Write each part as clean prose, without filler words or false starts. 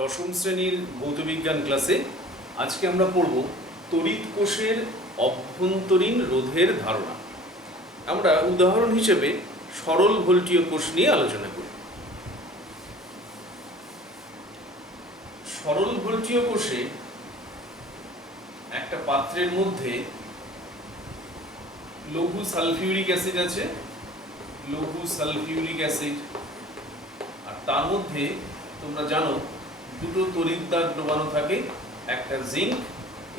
দশম শ্রেণীর ভৌতবিজ্ঞান ক্লাসে আজকে আমরা পড়ব তড়িৎ কোষের অভ্যন্তরীণ রোধের ধারণা। আমরা উদাহরণ হিসেবে সরল ভোল্টীয় কোষ নিয়ে আলোচনা করি। সরল ভোল্টীয় কোষে একটা পাত্রের মধ্যে লঘু সালফিউরিক অ্যাসিড আছে, লঘু সালফিউরিক অ্যাসিড, আর তার মধ্যে তোমরা জানো দুটো তড়িৎদ্বার ডোবানো থাকে, একটা জিঙ্ক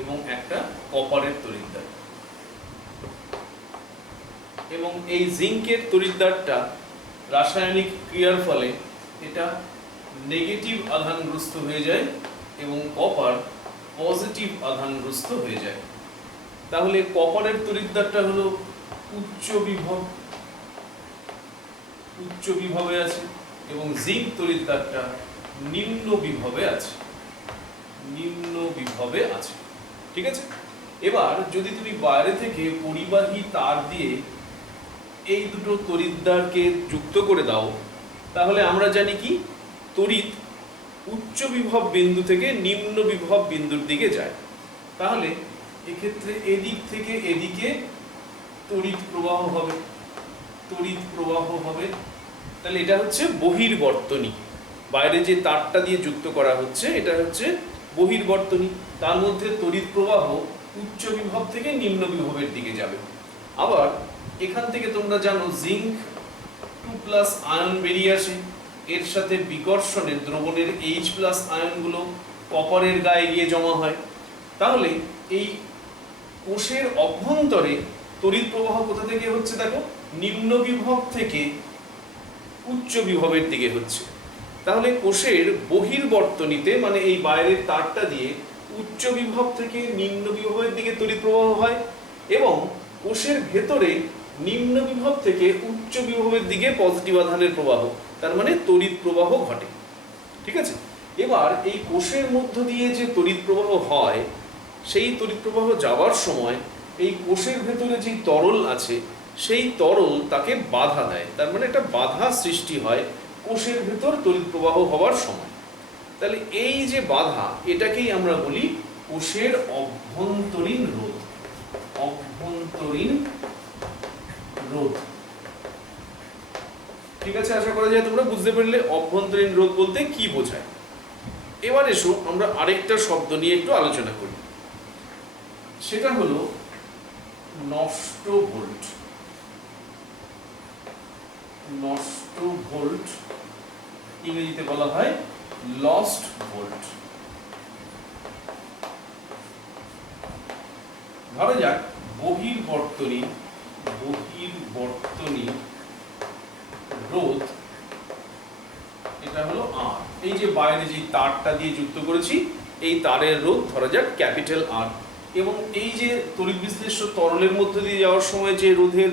এবং একটা কপারের তড়িৎদ্বার। এবং এই জিঙ্কের তড়িৎদ্বারটা রাসায়নিক ক্রিয়ার ফলে এটা নেগেটিভ আধানগ্রস্ত হয়ে যায় এবং কপার পজিটিভ আধানগ্রস্ত হয়ে যায়। তাহলে কপারের তড়িৎদ্বারটা হলো উচ্চ বিভবে আছে এবং জিঙ্ক তড়িৎদ্বারটা নিম্ন বিভবে আছে। ঠিক আছে, এবার যদি তুমি বাইরে থেকে পরিবাহী তার দিয়ে এই দুটো তড়িৎদ্বারকে যুক্ত করে দাও, তাহলে আমরা জানি কি তড়িৎ উচ্চ বিভব বিন্দু থেকে নিম্ন বিভব বিন্দুর দিকে যায়। তাহলে এক্ষেত্রে এদিক থেকে এদিকে তড়িৎ প্রবাহ হবে। তাহলে এটা হচ্ছে বহির্বর্তনী। বাইরে যে তারটা দিয়ে যুক্ত করা হচ্ছে এটা হচ্ছে বহির্বর্তনী, তার মধ্যে তড়িৎ প্রবাহ উচ্চ বিভব থেকে নিম্ন বিভবের দিকে যাবে। আবার এখান থেকে তোমরা জানো জিঙ্ক 2+ আয়ন বেরিয়ে আসে, এর সাথে বিকর্ষণে দ্রবণের H+ আয়নগুলো কপারের গায়ে গিয়ে জমা হয়। তাহলে এই কোষের অভ্যন্তরে তড়িৎ প্রবাহ কোথা থেকে হচ্ছে? দেখো, নিম্ন বিভব থেকে উচ্চ বিভবের দিকে হচ্ছে। তাহলে কোষের বহির্বর্তনীতে, মানে এই বাইরের তারটা দিয়ে উচ্চ বিভব থেকে নিম্ন বিভবের দিকে তড়িৎ প্রবাহ হয় এবং কোষের ভেতরে নিম্ন বিভব থেকে উচ্চ বিভবের দিকে পজিটিভ আধানের প্রবাহ, তার মানে তড়িৎ প্রবাহ ঘটে। ঠিক আছে, এবার এই কোষের মধ্য দিয়ে যে তড়িৎ প্রবাহ হয়, সেই তড়িৎ প্রবাহ যাওয়ার সময় এই কোষের ভেতরে যে তরল আছে সেই তরল তাকে বাধা দেয়, তার মানে একটা বাধা সৃষ্টি হয় কোষের ভেতর তড়িৎ প্রবাহ হওয়ার সময়। তাহলে এই যে বাধা, এটাকেই আমরা বলি কোষের অভ্যন্তরীণ রোধ। ঠিক আছে, আশা করা যায় তোমরা বুঝতে পারলে অভ্যন্তরীণ রোধ বলতে কি বোঝায়। এবার এসো আমরা আরেকটা শব্দ নিয়ে একটু আলোচনা করি, সেটা হলো নষ্ট ভোল্ট। নষ্ট ভোল্ট ইংরেজিতে বলা হয় লস্ট ভোল্ট। ধরা যাক বহির্বর্তনী রোধ, এটা হলো R। এই যে বাইরে যে তারটা দিয়ে যুক্ত করেছি, এই তারের রোধ ধরা যাক ক্যাপিটাল R। এবং এই যে তড়িৎ বিশ্লেষ্য তরলের মধ্যে দিয়ে যাওয়ার সময় যে রোধের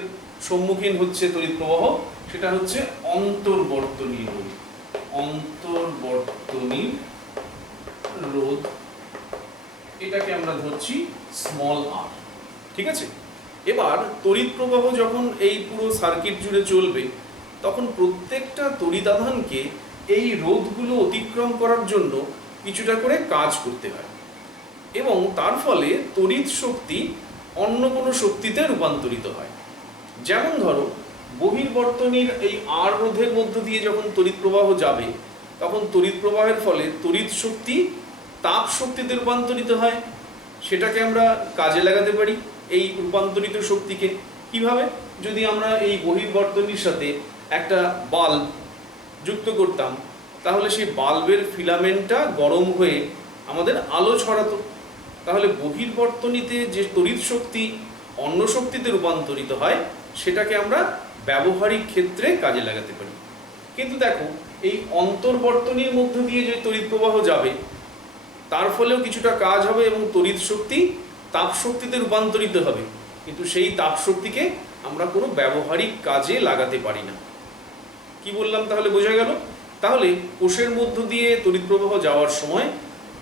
সম্মুখীন হচ্ছে তড়িৎ প্রবাহ, সেটা হচ্ছে অন্তর্বর্তনী রোধ। এটাকে আমরা ধরছি স্মল r। ঠিক আছে, এবার তড়িৎ প্রবাহ যখন এই পুরো সার্কিট জুড়ে চলবে, তখন প্রত্যেকটা তড়িৎ আধানকে এই রোধগুলো অতিক্রম করার জন্য কিছুটা করে কাজ করতে হয় এবং তার ফলে তড়িৎ শক্তি অন্য কোনো শক্তিতে রূপান্তরিত হয়। যেমন ধরো, বহির্বর্তনীর এই R রোধের মধ্য দিয়ে যখন তড়িৎ প্রবাহ যাবে, তখন তড়িৎ প্রবাহের ফলে তড়িৎ শক্তি তাপ শক্তিতে রূপান্তরিত হয়। সেটাকে আমরা কাজে লাগাতে পারি এই রূপান্তরিত শক্তিকে। কিভাবে? যদি আমরা এই বহির্বর্তনীর সাথে একটা বাল্ব যুক্ত করতাম, তাহলে সেই বাল্বের ফিলামেন্টটা গরম হয়ে আমাদের আলো ছড়াতো। তাহলে বহির্বর্তনীতে যে তড়িৎ শক্তি অন্য শক্তিতে রূপান্তরিত হয়, সেটাকে আমরা ব্যবহারিক ক্ষেত্রে কাজে লাগাতে পারি। কিন্তু দেখো, এই অন্তর্বর্তনীর মধ্য দিয়ে যে তড়িৎ প্রবাহ যাবে, তার ফলেও কিছুটা কাজ হবে এবং তড়িৎ শক্তি তাপ শক্তিতে রূপান্তরিত হবে, কিন্তু সেই তাপ শক্তিকে আমরা কোনো ব্যবহারিক কাজে লাগাতে পারি না। কি বললাম তাহলে? বোঝা গেল? তাহলে কোষের মধ্য দিয়ে তড়িৎ প্রবাহ যাওয়ার সময়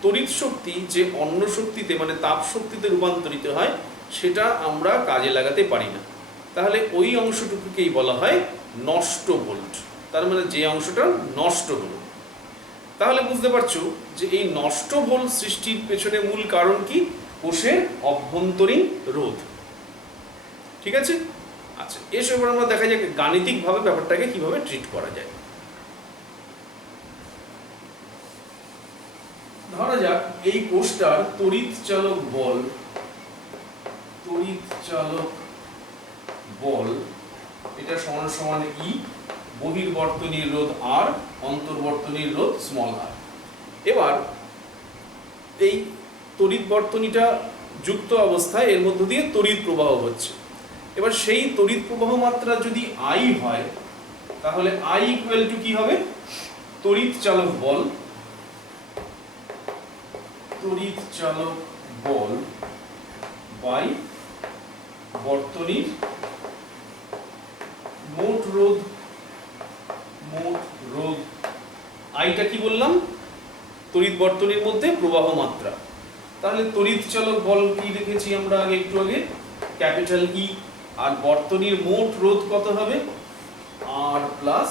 তড়িৎ শক্তি যে অন্য শক্তিতে, মানে তাপ শক্তিতে রূপান্তরিত হয়, সেটা আমরা কাজে লাগাতে পারি না। তাহলে ওই অংশটুকুকেই বলা হয় নষ্ট ভোল্ট, তার মানে যে অংশটা নষ্ট হলো। তাহলে বুঝতে পারছো যে এই নষ্ট ভোল্ট সৃষ্টির পেছনে মূল কারণ কি? কোষের অভ্যন্তরীণ রোধ। ঠিক আছে? আচ্ছা, এসব এবার আমরা দেখা যাক গাণিতিকভাবে ব্যাপারটাকে কিভাবে ট্রিট করা যায়। ধরা যাক এই কোষটার তড়িৎ চালক বল এটা সমান সমান ই, বহির্বর্তনীর রোধ আর, অন্তর্বর্তনীর রোধ স্মল আর। এবার এই তড়িৎ বর্তনীটা যুক্ত অবস্থায় এর মধ্য দিয়ে তড়িৎ প্রবাহ হচ্ছে। এবার সেই তড়িৎ প্রবাহ মাত্রা যদি আই হয়, তাহলে আই ইকুয়াল টু কি হবে? তড়িৎ চালক বল বাই বর্তনীর মোট রোধ। আইটা কি বললাম? তড়িৎ বর্তনীর মধ্যে প্রবাহ মাত্রা। তাহলে তড়িৎ চালক বল কি লিখেছি আমরা একটু আগে? ক্যাপিটাল ই। আর বর্তনীর মোট রোধ কত হবে? আর প্লাস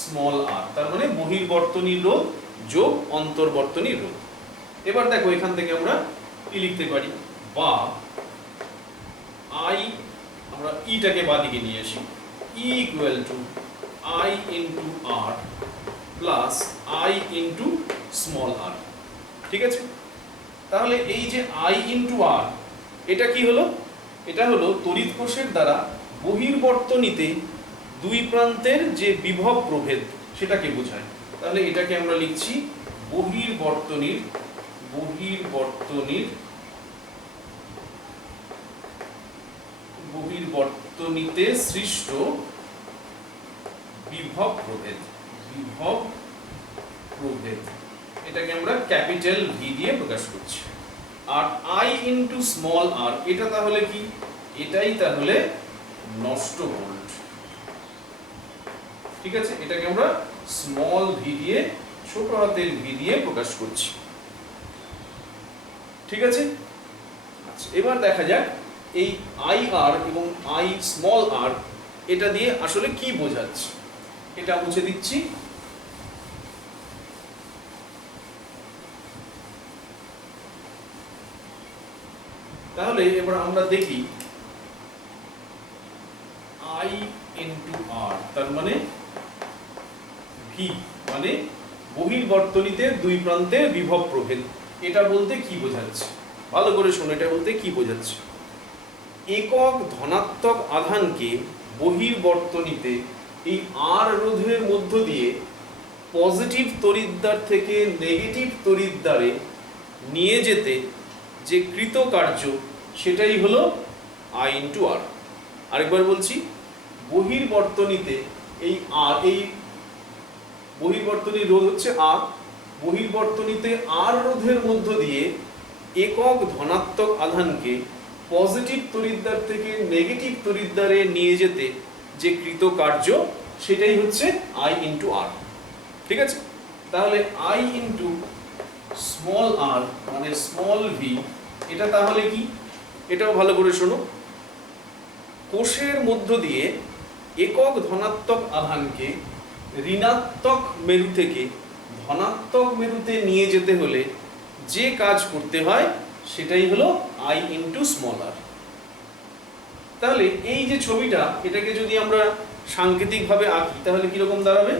স্মল আর। তার মানে বহির্বর্তনীর রোধ যোগ অন্তর্বর্তনীর রোধ। এবার দেখো এখান থেকে আমরা কি লিখতে পারি? বা আই, আমরা ইটাকে বাদিকে নিয়ে আসি, E equal to I into R plus I into small r. ঠিক আছে? তাহলে এই যে আই ইন্টু আর, এটা কি হলো? এটা হলো তড়িৎ কোষের দ্বারা বহির্বর্তনীতে দুই প্রান্তের যে বিভব প্রভেদ সেটাকে বোঝায়। তাহলে এটাকে আমরা লিখছি বহির্বর্তনীতে সৃষ্ট বিভব প্রভেদ। এটাকে আমরা ক্যাপিটাল ভি দিয়ে প্রকাশ করছি। আর আই ইন্টু স্মল আর, এটা তাহলে কি? এটাই তাহলে নষ্ট ভোল্ট। ঠিক আছে? এটাকে আমরা স্মল ভি দিয়ে, ছোট হাতের ভি দিয়ে প্রকাশ করছি। ঠিক আছে? আচ্ছা, এবার দেখা যাক এই আই আর এবং আই স্মল আর এটা দিয়ে আসলে কি বোঝাচ্ছে। এটা মুছে দিচ্ছি। তাহলে এবার আমরা দেখি আই ইন্টু আর, তার মানে ভি মানে বহির্বর্তনীতে দুই প্রান্তে বিভব প্রভেদ। এটা বলতে কি বোঝাচ্ছে? ভালো করে শোনো, এটা বলতে কি বোঝাচ্ছে? একক ধনাত্মক আধানকে বহির্বর্তনীতে এই আর রোধের মধ্য দিয়ে পজিটিভ তড়িৎদ্বার থেকে নেগেটিভ তড়িৎদ্বারে নিয়ে যেতে যে কৃতকার্য সেটাই হলো আই ইন্টু আর। আরেকবার বলছি, বহির্বর্তনীতে এই আর, এই বহির্বর্তনীর রোধ হচ্ছে আর, বহির্বর্তনীতে আর রোধের মধ্য দিয়ে একক ধনাত্মক আধানকে পজিটিভ তড়িৎদ্বার থেকে নেগেটিভ তড়িৎদ্বারে নিয়ে যেতে যে কৃতকার্য সেটাই হচ্ছে আই ইন্টু আর। ঠিক আছে? তাহলে আই ইন্টু স্মল আর মানে স্মল ভি, এটা তাহলে কি? এটাও ভালো করে শোনো। কোষের মধ্য দিয়ে একক ধনাত্মক আধানকে ঋণাত্মক মেরু থেকে ধনাত্মক মেরুতে নিয়ে যেতে হলে যে কাজ করতে হয় সেটাই হলো আই ইন্টু স্মল আর। তাহলে এই যে ছবিটা, এটাকে যদি আমরা সাংকেতিকভাবে আঁকি তাহলে কিরকম দাঁড়াবে?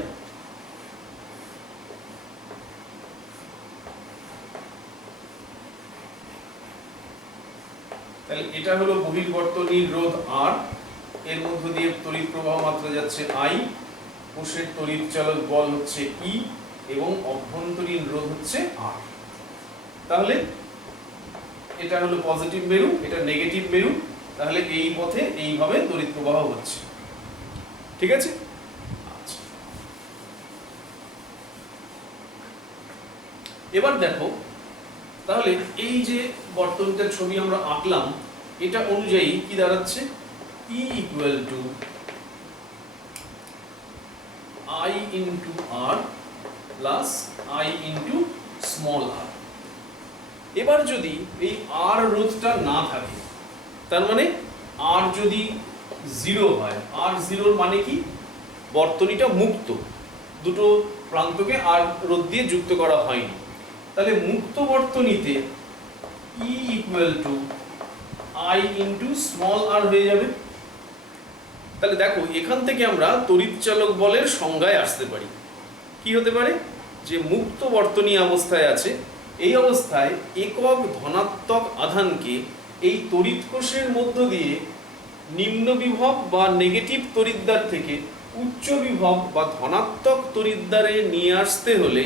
তাহলে এটা হলো বহির্বর্তনীর রোধ আর, এর মধ্য দিয়ে তড়িৎ প্রবাহ মাত্রা যাচ্ছে আই, কোষের তড়িৎ চালক বল হচ্ছে ই এবং অভ্যন্তরীণ রোধ হচ্ছে আর। তাহলে এটা হলো পজিটিভ মেরু, এটা নেগেটিভ মেরু। তাহলে এই পথে এইভাবে তড়িৎ প্রবাহ হচ্ছে। ঠিক আছে? আচ্ছা, এবার দেখো তাহলে এই যে বর্তনীটার ছবি আমরা আঁকলাম, এটা অনুযায়ী কি দাঁড়াচ্ছে? E equal to I into R plus I into small r. এবার যদি এই আর রোধটা না থাকে, তার মানে আর যদি জিরো হয়, আর জিরোর মানে কি? বর্তনীটা মুক্ত, দুটো প্রান্তকে আর রোধ দিয়ে যুক্ত করা হয়নি। তাহলে মুক্ত বর্তনীতে E equal to I into small r হয়ে যাবে। তাহলে দেখো এখান থেকে আমরা তড়িৎ চালক বলের সংজ্ঞায় আসতে পারি। কি হতে পারে? যে মুক্ত বর্তনী অবস্থায় আছে, এই অবস্থায় একক ধনাত্মক আধানকে এই তড়িৎ কোষের মধ্য দিয়ে নিম্ন বিভব বা নেগেটিভ তড়িৎদ্বার থেকে উচ্চ বিভব বা ধনাত্মক তড়িৎদ্বারে নিয়ে আসতে হলে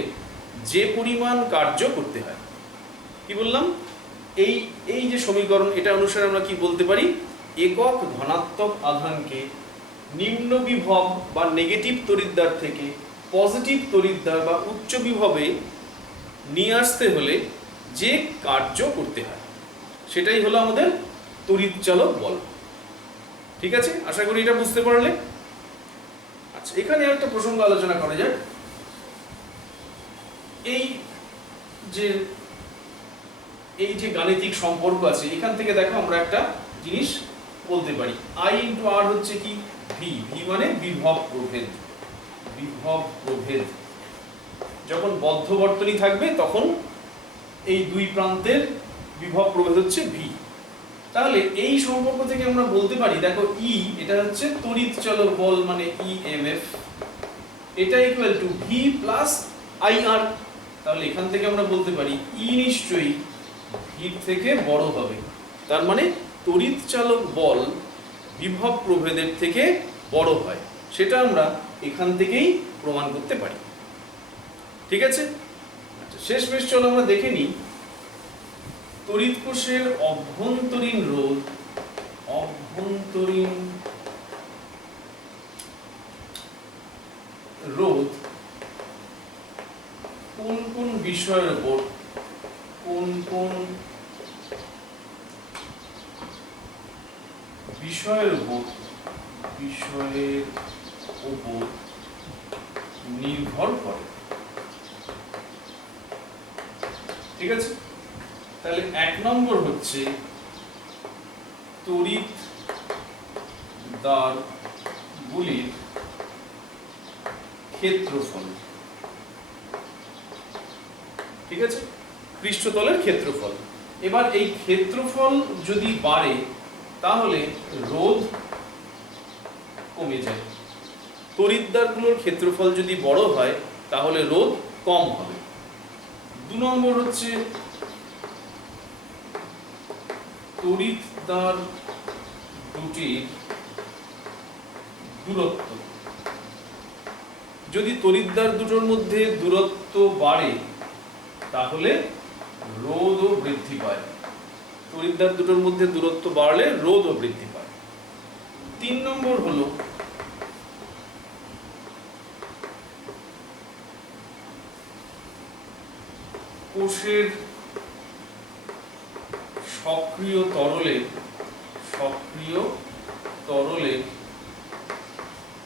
যে পরিমাণ কার্য করতে হয়। কি বললাম? এই যে সমীকরণ, এটা অনুসারে আমরা কি বলতে পারি? একক ধনাত্মক আধানকে নিম্ন বিভব বা নেগেটিভ তড়িৎদ্বার থেকে পজিটিভ তড়িৎদ্বার বা উচ্চ বিভবে নিয়ে আসতে হলে যে কার্য করতে হয় সেটাই হলো আমাদের তড়িৎ চালক বল। ঠিক আছে, আশা করি এটা বুঝতে পারলে। আচ্ছা, এখানে একটা প্রসঙ্গ আলোচনা করা যাক। এই যে গাণিতিক সম্পর্ক আছে, এখান থেকে দেখো আমরা একটা জিনিস বলতে পারি। I ইন্টু আর হচ্ছে কি? ভি। ভি মানে বিভব প্রভেদ। বিভব প্রভেদ যখন বদ্ধ বর্তনী থাকবে তখন এই দুই প্রান্তের বিভব প্রভেদ হচ্ছে ভি। তাহলে এই সম্পর্ক থেকে আমরা বলতে পারি, দেখো ই এটা হচ্ছে তড়িৎ চালক বল মানে ইএমএফ, এটা equal to V plus IR. তাহলে এখান থেকে আমরা বলতে পারি ই নিশ্চয়ই ভির থেকে বড় হবে। তার মানে তড়িৎ চালক বল বিভব প্রভেদের থেকে বড় হয়, সেটা আমরা এখান থেকেই প্রমাণ করতে পারি। ঠিক আছে, আচ্ছা শেষমেশ চলো আমরা দেখে নিই তড়িৎ কোষের অভ্যন্তরীণ রোধ, অভ্যন্তরীণ রোধ কোন কোন বিষয়ের উপর, কোন কোন বিষয়ের উপর নির্ভর করে। ঠিক আছে, তাহলে 1 নম্বর হচ্ছে তড়িৎ দ্বারগুলির ক্ষেত্রফল। ঠিক আছে, পৃষ্ঠতলের ক্ষেত্রফল। এবার এই ক্ষেত্রফল যদি বাড়ে তাহলে রোধ কমে যায়। তড়িৎদ্বারগুলোর ক্ষেত্রফল যদি বড় হয় তাহলে রোধ কম হবে। 2 নম্বর হচ্ছে তড়িৎদ্বার দুটির দূরত্ব। যদি তড়িৎদ্বার দুটোর মধ্যে দূরত্ব বাড়ে তাহলে রোধও বৃদ্ধি পায়। তড়িৎদ্বার দুটোর মধ্যে দূরত্ব বাড়লে রোধও বৃদ্ধি পায়। 3 নম্বর হলো কোষের সক্রিয় তরলের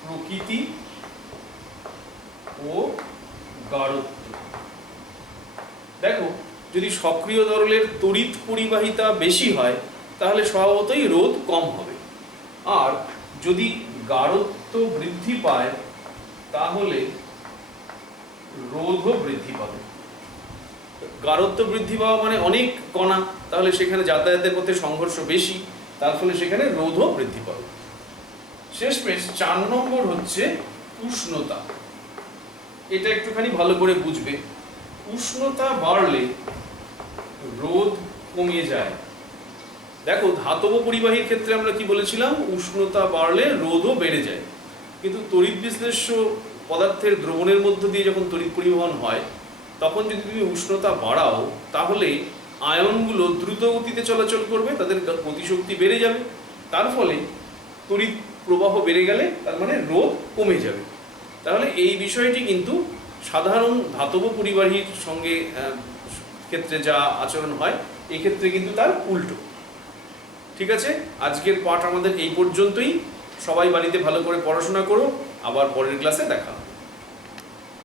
প্রকৃতি ও গাঢ়ত্ব। দেখো যদি সক্রিয় তরলের তড়িৎ পরিবাহিতা বেশি হয় তাহলে স্বভাবতই রোধ কম হবে, আর যদি গাঢ়ত্ব বৃদ্ধি পায় তাহলে রোধও বৃদ্ধি পাবে। গাঢ়ত্ব বৃদ্ধি পাওয়া মানে অনেক কণা, তাহলে সেখানে যাতায়াতের পথে সংঘর্ষ বেশি, তার ফলে সেখানে রোধও বৃদ্ধি পাবে। শেষমেশ 4 নম্বর হচ্ছে উষ্ণতা। এটা একটুখানি ভালো করে বুঝবে। উষ্ণতা বাড়লে রোধ কমে যায়। দেখো ধাতব পরিবাহীর ক্ষেত্রে আমরা কি বলেছিলাম? উষ্ণতা বাড়লে রোধও বেড়ে যায়। কিন্তু তড়িৎ বিশ্লেষ্য পদার্থের দ্রবণের মধ্য দিয়ে যখন তড়িৎ পরিবহন হয় তখন যদি তুমি উষ্ণতা বাড়াও তাহলে আয়নগুলো দ্রুত গতিতে চলাচল করবে, তাদের গতিশক্তি বেড়ে যাবে, তার ফলে তড়িৎ প্রবাহ বেড়ে গেলে তার মানে রোধ কমে যাবে। তাহলে এই বিষয়টি কিন্তু সাধারণ ধাতব পরিবাহীর সঙ্গে ক্ষেত্রে যা আচরণ হয় এই ক্ষেত্রে কিন্তু তার উল্টো। ঠিক আছে, আজকের পাঠ আমাদের এই পর্যন্তই। সবাই বাড়িতে ভালো করে পড়াশোনা করো, আবার পরের ক্লাসে দেখা।